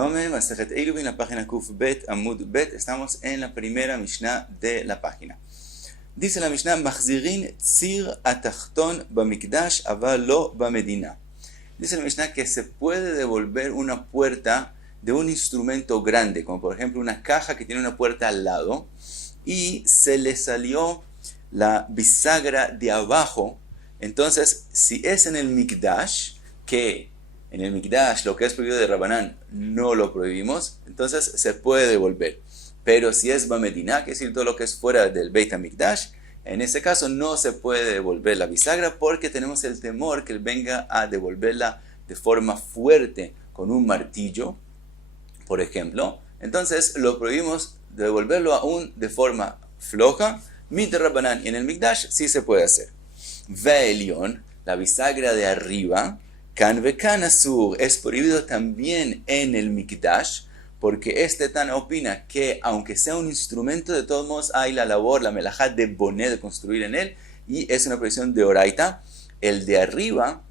Shalom, Masejet Eruvin, la página Kuf Bet, Amud Bet. Estamos en la primera Mishnah de la página. Dice la Mishnah, Machzirin tzir atachton bamikdash aval lo bamedina. Dice la Mishnah que se puede devolver una puerta de un instrumento grande, como por ejemplo una caja que tiene una puerta al lado, y se le salió la bisagra de abajo. Entonces, si es en el Mikdash, que en el Mikdash lo que es prohibido de Rabanán no lo prohibimos, entonces se puede devolver. Pero si es Bamedina, que es decir, todo lo que es fuera del Beit HaMikdash, en ese caso no se puede devolver la bisagra porque tenemos el temor que él venga a devolverla de forma fuerte con un martillo, por ejemplo. Entonces lo prohibimos devolverlo aún de forma floja. Mit Rabanán, y en el Mikdash sí se puede hacer. Ve'elion, la bisagra de arriba, Kan vekan asur, es prohibido también en el Mikdash, porque este Tana opina que aunque sea un instrumento, de todos modos hay la labor, la melajá de boné, de construir en él, y es una prohibición de oraita. El de arriba,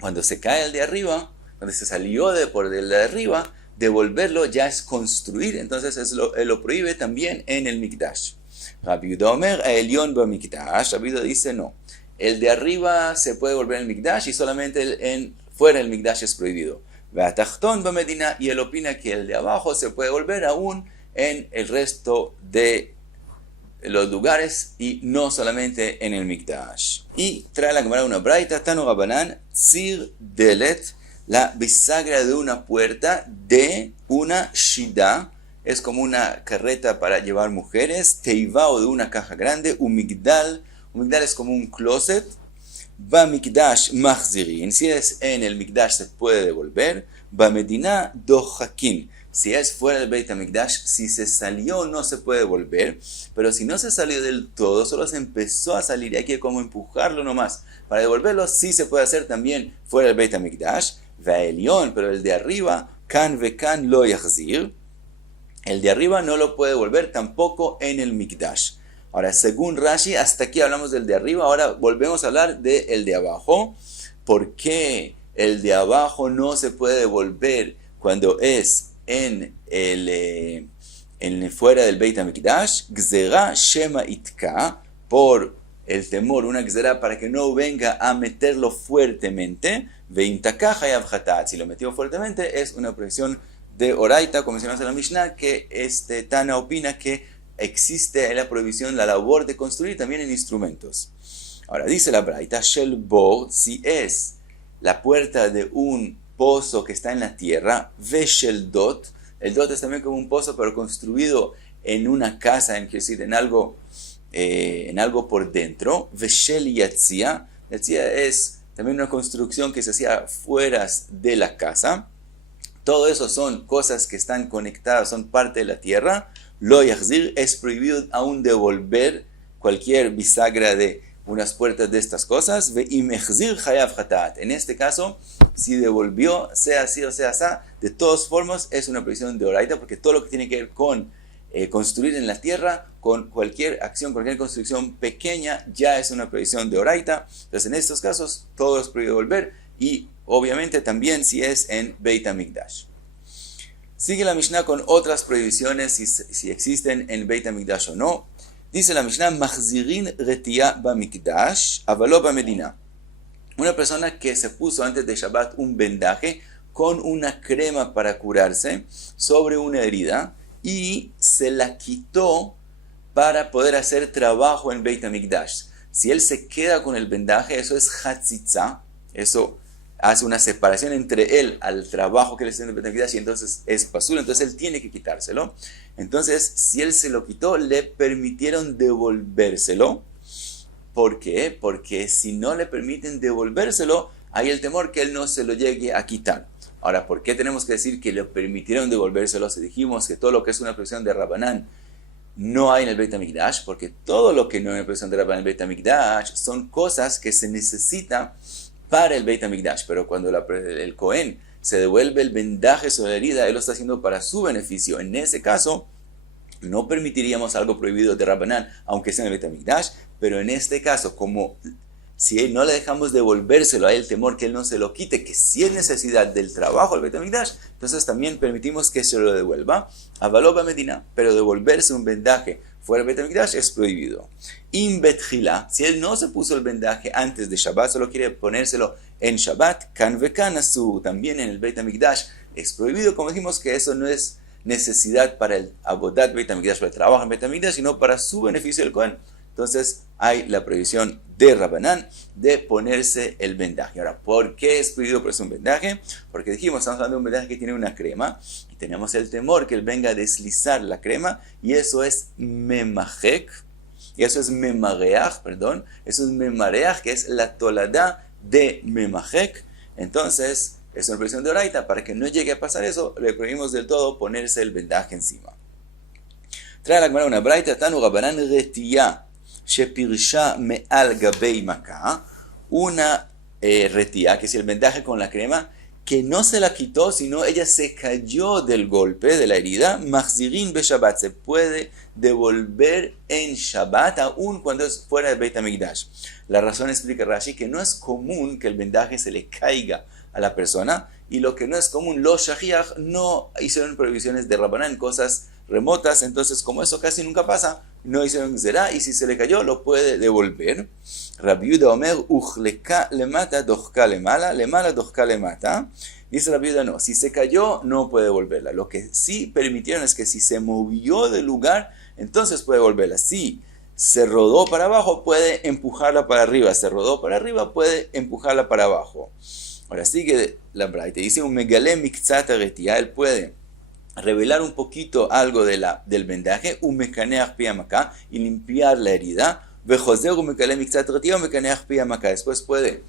cuando se cae el de arriba, cuando se salió por el de arriba, devolverlo ya es construir, entonces él lo prohíbe también en el Mikdash. Rabbi Yehuda Omer, Elion ba Mikdash, Rabbi Yehuda dice no. El de arriba se puede volver en el Mikdash y solamente fuera del Mikdash es prohibido. Y él opina que el de abajo se puede volver aún en el resto de los lugares y no solamente en el Mikdash. Y trae la Gemara una braita, Tanu Rabanan, Tzir Delet, la bisagra de una puerta de una shida, es como una carreta para llevar mujeres, teiva o de una caja grande, un migdal es como un closet. Va mikdash machzirin, si es en el mikdash se puede devolver. Va medina dohakin, si es fuera del Beit HaMikdash, si se salió no se puede devolver, pero si no se salió del todo, solo se empezó a salir y hay que como empujarlo nomás. Para devolverlo sí se puede hacer también fuera del Beit HaMikdash. Va elión, pero el de arriba, kan vekan lo yachzir, el de arriba no lo puede devolver tampoco en el Mikdash. Ahora, según Rashi, hasta aquí hablamos del de arriba, ahora volvemos a hablar del de abajo. ¿Por qué el de abajo no se puede devolver cuando es fuera del Beit HaMikdash? Gzera shema itka, por el temor, una gzera para que no venga a meterlo fuertemente. Veintaka hayav hatat, si lo metió fuertemente es una prohibición de oraita, como mencionamos en la Mishnah, que Tana opina que existe en la prohibición la labor de construir también en instrumentos. Ahora dice la braita, shel bor, si es la puerta de un pozo que está en la tierra, ve shel dot, el dot es también como un pozo pero construido en una casa, en algo por dentro, ve shel yatzia, yatzia es también una construcción que se hacía fuera de la casa. Todo eso son cosas que están conectadas, son parte de la tierra. Lo yachzir, es prohibido aún devolver cualquier bisagra de unas puertas de estas cosas. Ve imechzir hayav hatat. En este caso, si devolvió, sea así o sea así, de todas formas es una prohibición de oraita, porque todo lo que tiene que ver con construir en la tierra, con cualquier acción, cualquier construcción pequeña, ya es una prohibición de oraita. Entonces, en estos casos, todo es prohibido devolver, y obviamente también si es en Beit HaMikdash. Sigue la Mishnah con otras prohibiciones si existen en Beit HaMikdash o no. Dice la Mishnah, Machzirin retiyah bamikdash, avalo bamedina. Una persona que se puso antes de Shabbat un vendaje con una crema para curarse sobre una herida y se la quitó para poder hacer trabajo en Beit HaMikdash. Si él se queda con el vendaje, eso es hatzitza, eso hace una separación entre él al trabajo que le está haciendo en el Beit HaMikdash y entonces es pasul, entonces él tiene que quitárselo. Entonces, si él se lo quitó, le permitieron devolvérselo. ¿Por qué? Porque si no le permiten devolvérselo, hay el temor que él no se lo llegue a quitar. Ahora, ¿por qué tenemos que decir que le permitieron devolvérselo? Si dijimos que todo lo que es una prohibición de Rabanán no hay en el Beit HaMikdash, porque todo lo que no hay en la prohibición de Rabanán en el Beit HaMikdash son cosas que se necesita para el Beit HaMikdash, pero cuando el Cohen se devuelve el vendaje sobre la herida, él lo está haciendo para su beneficio. En ese caso, no permitiríamos algo prohibido de Rabanán, aunque sea en el Beit HaMikdash, pero en este caso, como si no le dejamos devolvérselo, hay el temor que él no se lo quite, que si es necesidad del trabajo del Beit HaMikdash, entonces también permitimos que se lo devuelva a Valoba Medina, pero devolverse un vendaje fuera del Beit HaMikdash es prohibido. In Betchila, si él no se puso el vendaje antes de Shabbat, solo quiere ponérselo en Shabbat, kan vekan asu, también en el Beit HaMikdash es prohibido, como dijimos que eso no es necesidad para el Abodat Beit HaMikdash, para el trabajo en Beit HaMikdash, sino para su beneficio del Kohen. Entonces hay la prohibición de Rabanán de ponerse el vendaje. Ahora, ¿por qué es prohibido ponerse un vendaje? Porque dijimos, estamos hablando de un vendaje que tiene una crema y tenemos el temor que él venga a deslizar la crema y eso es memajek, y eso es memareach, perdón, eso es memareach, que es la toladá de memajek. Entonces, es una prohibición de oraita, para que no llegue a pasar eso, le prohibimos del todo ponerse el vendaje encima. Trae la Gemara una braita, Tanu Rabanán retiyá, shepirsha me'al gabei maká, una retía, que es el vendaje con la crema, que no se la quitó, sino ella se cayó del golpe, de la herida, machzirin be Shabbat, se puede devolver en Shabbat, aun cuando es fuera del Beit HaMikdash. La razón explica Rashi que no es común que el vendaje se le caiga a la persona, y lo que no es común, los shahiach no hicieron prohibiciones de Rabanán, cosas remotas, entonces como eso casi nunca pasa, no hicieron zerá, y si se le cayó, lo puede devolver. Rabbi Yehuda Omer, uchleka lemata, dochka lemala, lemala, dochka lemata. Dice Rabbi Yehuda, no, si se cayó, no puede devolverla. Lo que sí permitieron es que si se movió del lugar, entonces puede devolverla. Si se rodó para abajo, puede empujarla para arriba. Se rodó para arriba, puede empujarla para abajo. Ahora sigue la braita, dice un megalem miktzat aretia, él puede revelar un poquito algo del vendaje, un mekaneach piyamaka, y limpiar la herida, vejoser un megalem miktzat aretia, un mekaneach piyamaka, después puede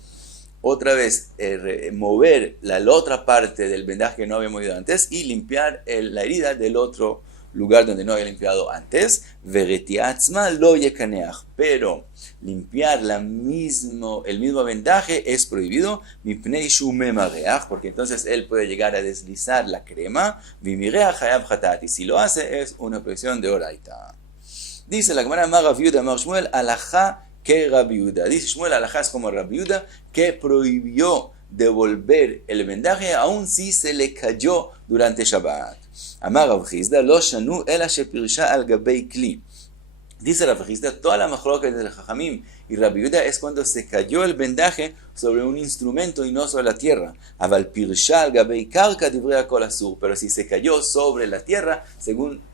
otra vez mover la otra parte del vendaje que no había movido antes y limpiar la herida del otro lugar donde no había limpiado antes, veretiatzma lo yekaneach, pero limpiar el mismo vendaje es prohibido, mipnei shu memareach, porque entonces él puede llegar a deslizar la crema, vimireach hayab chatat, y si lo hace es una prohibición de oraita. Dice la Gemara, Amar Rav Yehuda, Amar Shmuel, alajá que Rabbi Yehuda. Dice Shmuel, alajá es como Rabbi Yehuda, que prohibió devolver el vendaje aun si se le cayó durante Shabbat. Amar Rav Chizda, lo shanu ela shepirsha al gabei kli. Dice Rav Chizda, toda la machloket entre Jajamim y Rabbi Yehuda es cuando se cayó el vendaje sobre un instrumento y no sobre la tierra. Aval pirsha al gabei karka divrei kol asur. Pero si se cayó sobre la tierra,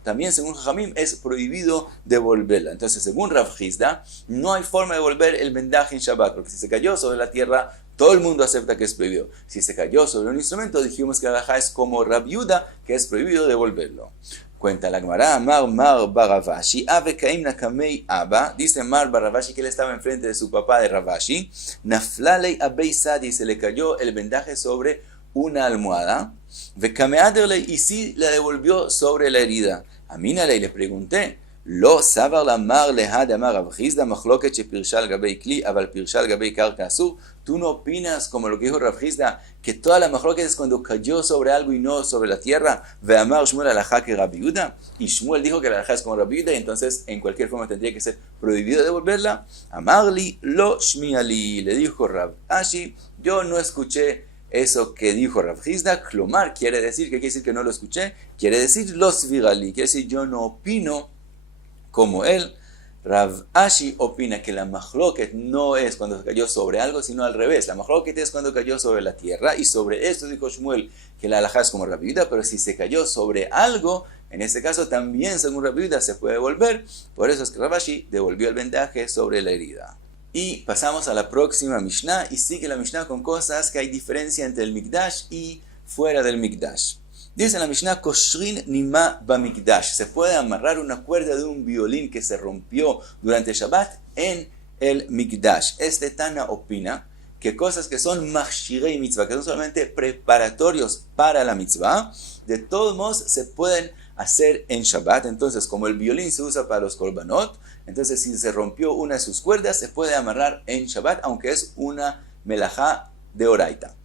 también según Jajamim, es prohibido devolverla. Entonces, según Rav Chizda, no hay forma de devolver el vendaje en Shabbat, porque si se cayó sobre la tierra, todo el mundo acepta que es prohibido. Si se cayó sobre un instrumento, dijimos que la halajá es como Rabbi Yehuda, que es prohibido devolverlo. Cuenta la Gemara, Mar Baravashi, Ave Kaim Nakamei Abba, dice Mar Baravashi que él estaba enfrente de su papá de Ravashi, Naflalei Abei Sadi, se le cayó el vendaje sobre una almohada, Vekameaderlei, y sí la devolvió sobre la herida. Amínale, y le pregunté, Lo sabar la mar lehad amar Rav Chizda machloket shepirsha al gabei kli, aval pirsha al gabei karka asur. ¿Tú no opinas, como lo que dijo Rav Chizda, que toda la machloket es cuando cayó sobre algo y no sobre la tierra? Ve'amar Shmuel alajá que Rabbi Yehuda, y Shmuel dijo que la alajá es como Rabbi Yehuda, y entonces en cualquier forma tendría que ser prohibido devolverla. Amarli lo shmiali, le dijo Rav Ashi, yo no escuché eso que dijo Rav Chizda. Klomar quiere decir, ¿qué quiere decir que no lo escuché? Quiere decir los virali, quiere decir yo no opino como él. Rav Ashi opina que la machloket no es cuando se cayó sobre algo, sino al revés. La machloket es cuando cayó sobre la tierra, y sobre esto dijo Shmuel que la halajá es como Rabbi Yehuda, pero si se cayó sobre algo, en este caso también según Rabbi Yehuda se puede devolver. Por eso es que Rav Ashi devolvió el vendaje sobre la herida. Y pasamos a la próxima Mishnah, y sigue la Mishnah con cosas que hay diferencia entre el Mikdash y fuera del Mikdash. Dice en la Mishnah, Koshrin nima bamikdash. Se puede amarrar una cuerda de un violín que se rompió durante Shabbat en el Mikdash. Este Tana opina que cosas que son machshirei mitzvah, que son solamente preparatorios para la mitzvah, de todos modos se pueden hacer en Shabbat. Entonces, como el violín se usa para los korbanot, entonces si se rompió una de sus cuerdas, se puede amarrar en Shabbat, aunque es una melajá de oraita.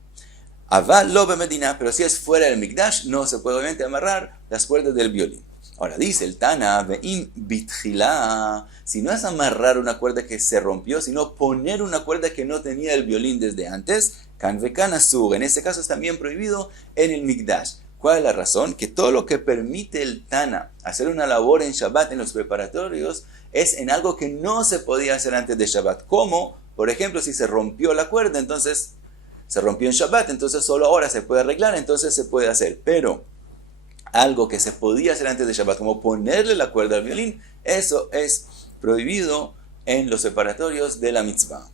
Aval lo bemedina, pero si es fuera del Mikdash, no se puede obviamente amarrar las cuerdas del violín. Ahora dice el Tana, ve'im bitchila, si no es amarrar una cuerda que se rompió, sino poner una cuerda que no tenía el violín desde antes, kan vekan asur, en este caso es también prohibido en el Mikdash. ¿Cuál es la razón? Que todo lo que permite el Tana hacer una labor en Shabbat en los preparatorios es en algo que no se podía hacer antes de Shabbat. Como, por ejemplo, si se rompió la cuerda, entonces se rompió en Shabbat, entonces solo ahora se puede arreglar, entonces se puede hacer. Pero algo que se podía hacer antes de Shabbat, como ponerle la cuerda al violín, eso es prohibido en los preparatorios de la mitzvah.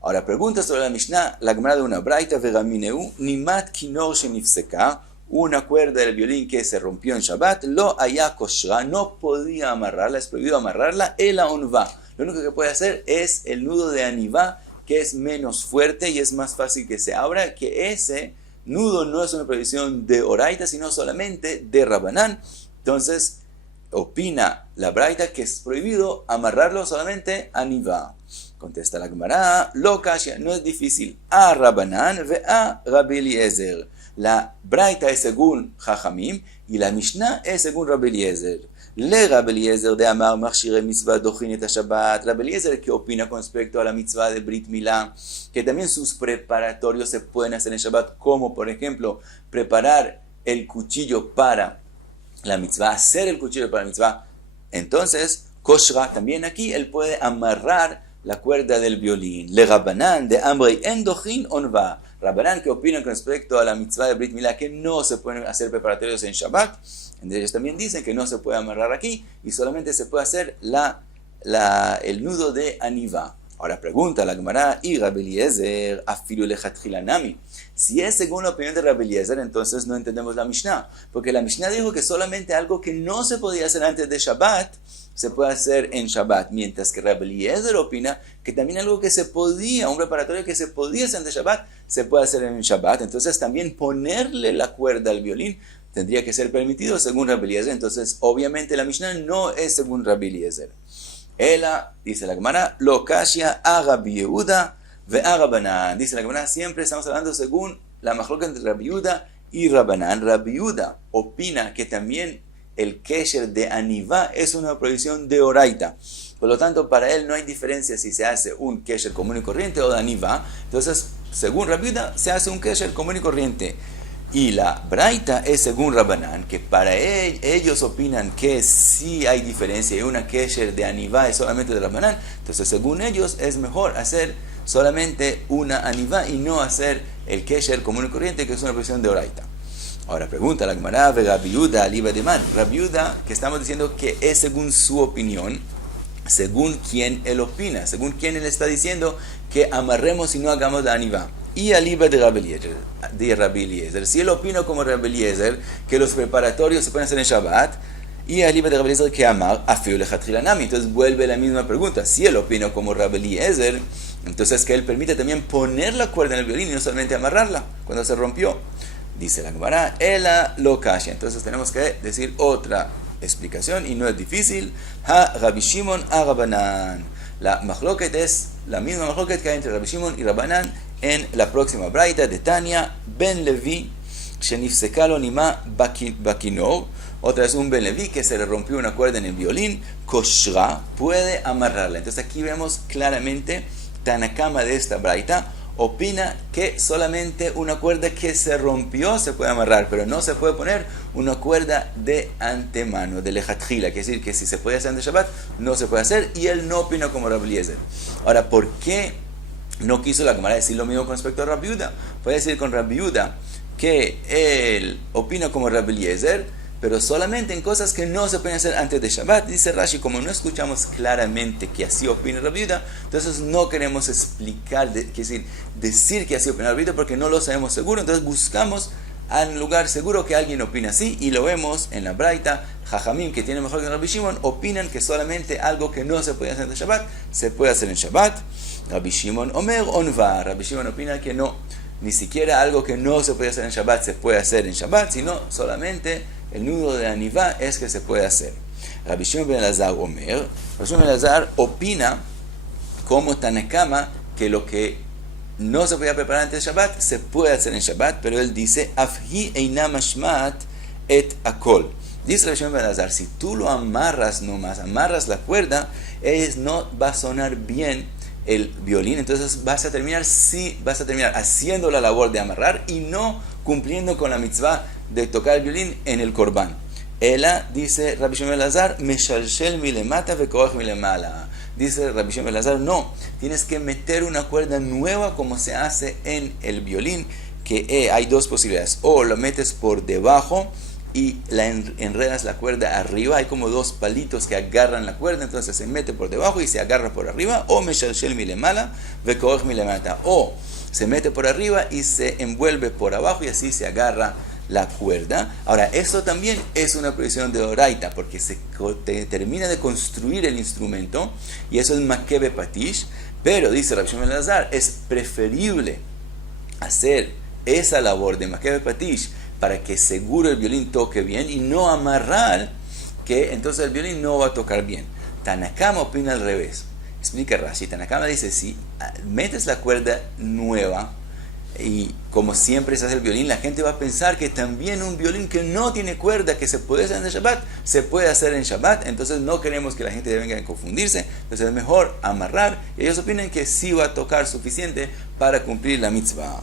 Ahora, pregunta sobre la Mishnah, la Gemara de una braita, vegamineu, nimat kinor shenifseka, una cuerda del violín que se rompió en Shabbat, lo haya koshra, no podía amarrarla, es prohibido amarrarla, el onva. Lo único que puede hacer es el nudo de anivá, que es menos fuerte y es más fácil que se abra, que ese nudo no es una prohibición de oraita, sino solamente de Rabanán. Entonces, opina la braita que es prohibido amarrarlo solamente a anivá. Contesta la Gemara, lo kashya, no es difícil. A Rabanán ve a Rabbi Eliezer. La braita es según Jajamim y la Mishnah es según Rabbi Eliezer. Le Rabbi Eliezer de Amar Machshire Mitzvah Dochin et Shabbat. Rabbi Eliezer que opina con respecto a la mitzvah de Brit Milá, que también sus preparatorios se pueden hacer en Shabbat, como por ejemplo preparar el cuchillo para la mitzvah, hacer el cuchillo para la mitzvah. Entonces, Koshra también aquí él puede amarrar la cuerda del violín. Le Rabbanan de Amrei en Dochin onva. Rabbanan que opinan con respecto a la mitzvah de Brit Milá que no se pueden hacer preparatorios en Shabbat. Ellos también dicen que no se puede amarrar aquí y solamente se puede hacer el nudo de anivá. Ahora pregunta la Gemara, y Rabbi Eliezer afilu lechatchila nami. Si es según la opinión de Rabbi Eliezer, entonces no entendemos la Mishnah, porque la Mishnah dijo que solamente algo que no se podía hacer antes de Shabbat se puede hacer en Shabbat, mientras que Rabbi Eliezer opina que también algo que se podía, un preparatorio que se podía hacer antes de Shabbat, se puede hacer en Shabbat. Entonces también ponerle la cuerda al violín tendría que ser permitido según Rabbi Eliezer. Entonces obviamente la Mishnah no es según Rabbi Eliezer. Ela, dice la Gemara, lo kashya a Rabbi Yehuda ve a Rabbanan. Dice la Gemara, siempre estamos hablando según la majloca entre Rabbi Yehuda y Rabbanan. Rabbi Yehuda opina que también el kesher de anivá es una prohibición de oraita. Por lo tanto, para él no hay diferencia si se hace un kesher común y corriente o de anivá. Entonces, según Rabbi Yehuda, se hace un kesher común y corriente. Y la braita es según Rabbanán, que para ellos opinan que sí hay diferencia y una kesher de anivá es solamente de Rabbanán. Entonces, según ellos, es mejor hacer solamente una anivá y no hacer el kesher común y corriente, que es una prohibición de oraita. Ahora pregunta la Gemara, Rabbi Yehuda aliba de man. Rabbi Yehuda, que estamos diciendo que es según su opinión, según quien él opina, según quien él está diciendo que amarremos y no hagamos la anivá. Y aliba de Rabbi Eliezer. Si él opina como Rabbi Eliezer, que los preparatorios se pueden hacer en Shabbat, y aliba de Rabbi Eliezer que amar afiu lechatchila nami. Entonces vuelve la misma pregunta. Si él opina como Rabbi Eliezer, entonces que él permite también poner la cuerda en el violín y no solamente amarrarla cuando se rompió. Dice la Gemara, ela lo kashya. Entonces tenemos que decir otra explicación y no es difícil. Ha Rabbi Shimon a Rabbanan. La mahloket es la misma mahloket que hay entre Rabbi Shimon y Rabbanan en la próxima braita de Tania, Ben Levi, shenifseka lo nima bakinor. Otra es un Ben Levi que se le rompió una cuerda en el violín, koshra, puede amarrarla. Entonces aquí vemos claramente, Tanakama de esta braita opina que solamente una cuerda que se rompió se puede amarrar, pero no se puede poner una cuerda de antemano, de lechatchila, quiere decir que si se puede hacer antes de Shabbat, no se puede hacer, y él no opina como Rabbi Eliezer. Ahora, ¿por qué no quiso la Gemara decir lo mismo con respecto a Rabbi Yehuda? Puede decir con Rabbi Yehuda que él opina como Rabbi Eliezer, pero solamente en cosas que no se pueden hacer antes de Shabbat. Dice Rashi, como no escuchamos claramente que así opina Rabbi Yehuda, entonces no queremos explicar, decir que así opina Rabbi Yehuda porque no lo sabemos seguro. Entonces buscamos al lugar seguro que alguien opina así, y lo vemos en la braita. Jajamim, que tiene mejor que Rabbi Shimon, opinan que solamente algo que no se puede hacer en Shabbat se puede hacer en Shabbat. Rabbi Shimon omer onva. Rabbi Shimon opina que no, ni siquiera algo que no se puede hacer en Shabbat se puede hacer en Shabbat, sino solamente el nudo de anivá es que se puede hacer. Rabbi Shimon ben Elazar omer. Rabbi Shimon ben Elazar opina como Tanakama que lo que no se podía preparar antes de Shabbat se puede hacer en Shabbat, pero él dice afhi eina mashmat et akol. Dice Rabbi Shimon ben Elazar, si tú lo amarras nomás, amarras la cuerda, no va a sonar bien el violín, entonces vas a terminar haciendo la labor de amarrar y no cumpliendo con la mitzvah de tocar el violín en el corbán. Ela, dice Rabbi Shimon ben Elazar, meshalshel milemata vekoach milemala. Dice Rabbi Shimon ben Elazar, no, tienes que meter una cuerda nueva como se hace en el violín, que hay dos posibilidades, o lo metes por debajo y enredas la cuerda arriba, hay como dos palitos que agarran la cuerda, entonces se mete por debajo y se agarra por arriba, o meshalshel milemala vekoach milemata, o se mete por arriba y se envuelve por abajo y así se agarra la cuerda. Ahora, esto también es una prohibición de oraita, porque se termina de construir el instrumento, y eso es makebe patish, pero dice Rabbi Shimon ben Elazar, es preferible hacer esa labor de makebe patish para que seguro el violín toque bien, y no amarrar, que entonces el violín no va a tocar bien. Tanakama opina al revés. Explica Rashi. Tanakama dice, si metes la cuerda nueva, y como siempre se hace el violín, la gente va a pensar que también un violín que no tiene cuerda, que se puede hacer en Shabbat, se puede hacer en Shabbat. Entonces no queremos que la gente venga a confundirse, entonces es mejor amarrar, y ellos opinan que sí va a tocar suficiente para cumplir la mitzvah.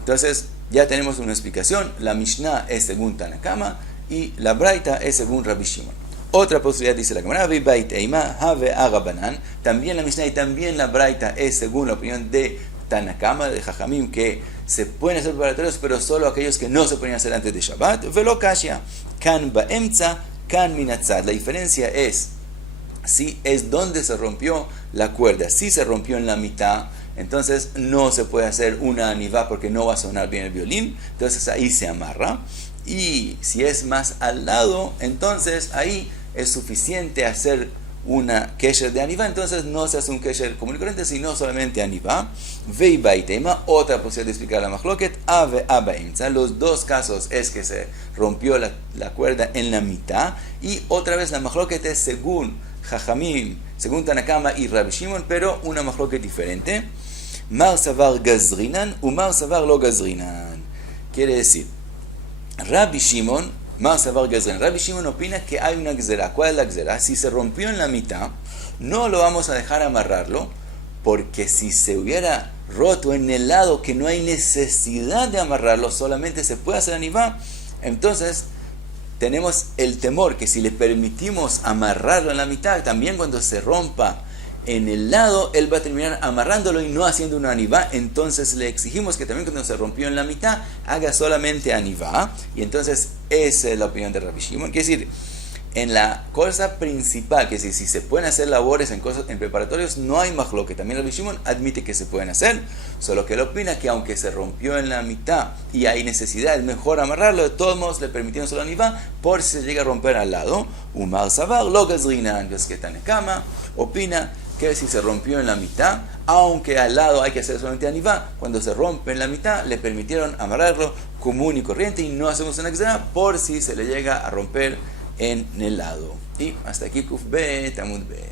Entonces ya tenemos una explicación. La Mishnah es según Tanakama y la Braita es según Rabbi Shimon. Otra posibilidad, dice la Gemara, también la Mishnah y también la Braita es según la opinión de Tanakama, de Jajamim, que se pueden hacer preparatorios, pero solo aquellos que no se pueden hacer antes de Shabbat. Velo kashya, kan baemtza, kan minatzad. La diferencia es si es donde se rompió la cuerda. Si se rompió en la mitad, entonces no se puede hacer una anivá porque no va a sonar bien el violín, entonces ahí se amarra. Y si es más al lado, entonces ahí es suficiente hacer una kesher de anivá, entonces no se hace un kesher común y corriente, sino solamente anivá. Veibaitema, otra posibilidad de explicar la machloket, ave abaimza. Los dos casos es que se rompió la cuerda en la mitad, y otra vez la machloket es según Jajamim, según Tanakama y Rabbi Shimon, pero una machloket diferente. Mar savar gazrinan, umar savar lo gazrinan. Quiere decir, Rabbi Shimon, Mar savar gazrinan, Rabbi Shimon opina que hay una gzera. ¿Cuál es la gzera? Si se rompió en la mitad, no lo vamos a dejar amarrarlo, porque si se hubiera roto en el lado que no hay necesidad de amarrarlo, solamente se puede hacer anivá, entonces tenemos el temor que si le permitimos amarrarlo en la mitad, también cuando se rompa en el lado, él va a terminar amarrándolo y no haciendo una anivá. Entonces le exigimos que también cuando se rompió en la mitad, haga solamente anivá. Y entonces esa es la opinión de Rabbi Shimon. Quiere decir, en la cosa principal, que si se pueden hacer labores en preparatorios, no hay machloket. También Rabbi Shimon admite que se pueden hacer, solo que él opina que aunque se rompió en la mitad y hay necesidad, es mejor amarrarlo. De todos modos le permitieron solo anivá por si se llega a romper al lado. Umar savar lo gazrinan. Entonces que Tanakama opina que si se rompió en la mitad, aunque al lado hay que hacer solamente anivá, cuando se rompe en la mitad le permitieron amarrarlo común y corriente, y no hacemos una gzera por si se le llega a romper en el lado. Y hasta aquí Kuf Bet Amud Bet.